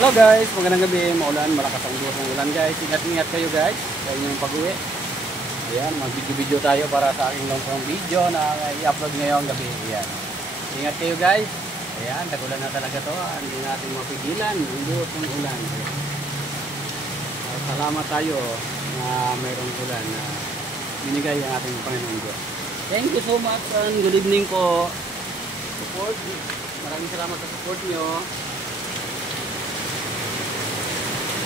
Hello guys, magandang gabi, maulan, malakas ang buhos ng ulan guys. Ingat-ingat kayo guys sa inyong pag-uwi. Ayan, mag-video tayo para sa aking long form video na i-upload ngayong gabi. Ayan. Ingat kayo guys. Ayan, tagulan na talaga to. Hindi natin mapigilan ang buhos ng ulan. Ayan. Salamat tayo na mayroong ulan na binigay ang ating Panginoon Diyos. Thank you so much and good evening po. Support. Maraming salamat sa support nyo.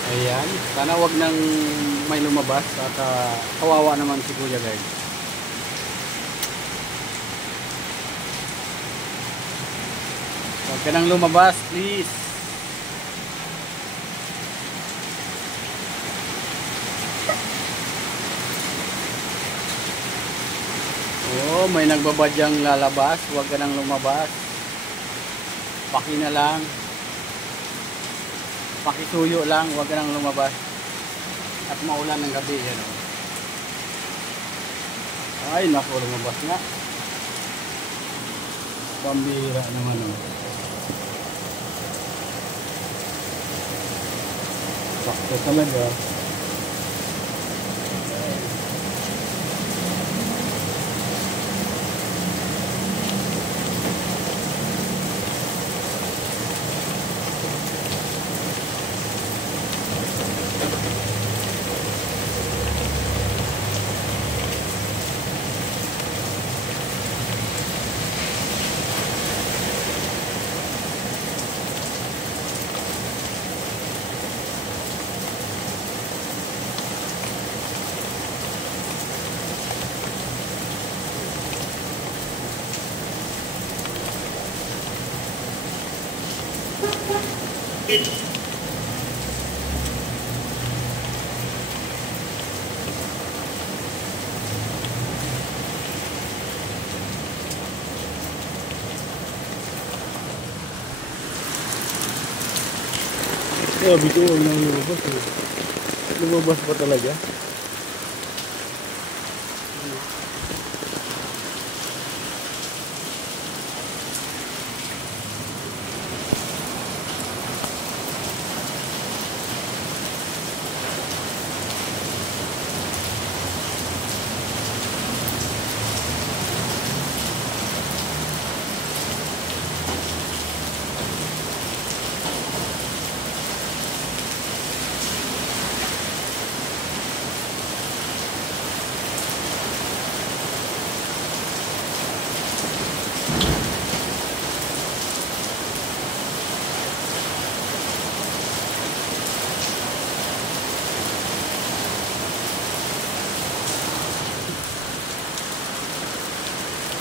Ayan, sana wag nang may lumabas at kawawa naman si Kuya guys. Wag ka nang lumabas, please. Oh, may nagbabadyang lalabas, wag ka nang lumabas. Paki na lang. Pakisuyo lang, huwag ka nang lumabas at maulan ng gabi yan. Ay naku, lumabas nga, pambira naman sakto talaga. Sabi ko huwag nang lumabas eh. Lumabas pa talaga.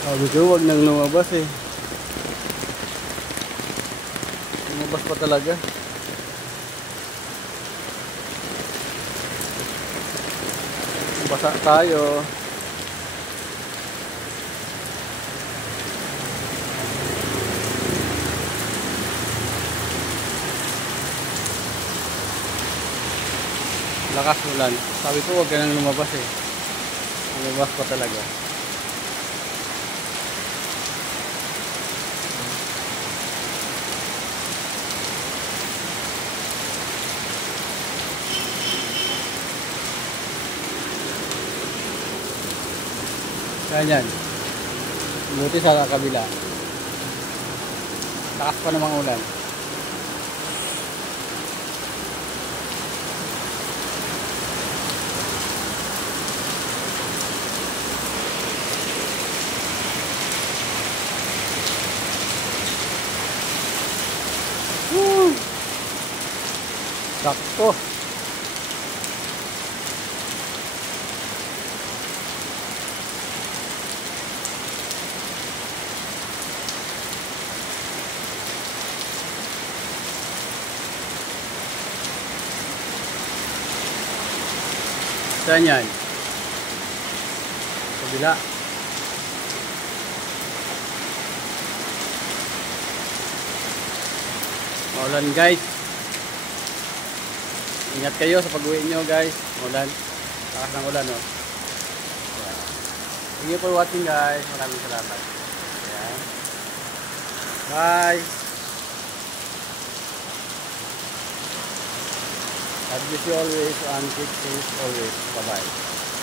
Sabi ko huwag nang lumabas eh. Lumabas pa talaga. Basa tayo. Lakas ulan. Sabi ko huwag ka nang lumabas eh. Lumabas pa talaga. Ganyan. Buti sa kabila. Lakas pa namang ulan. Woo! Sakto. Saan yan? Kabila. Maulan guys. Ingat kayo sa pag-uwi nyo guys. Maulan. Lakas ng ulan oh. Thank you for watching guys. Maraming salamat. Ayan. Bye. God bless you always and keep safe always. Bye-bye.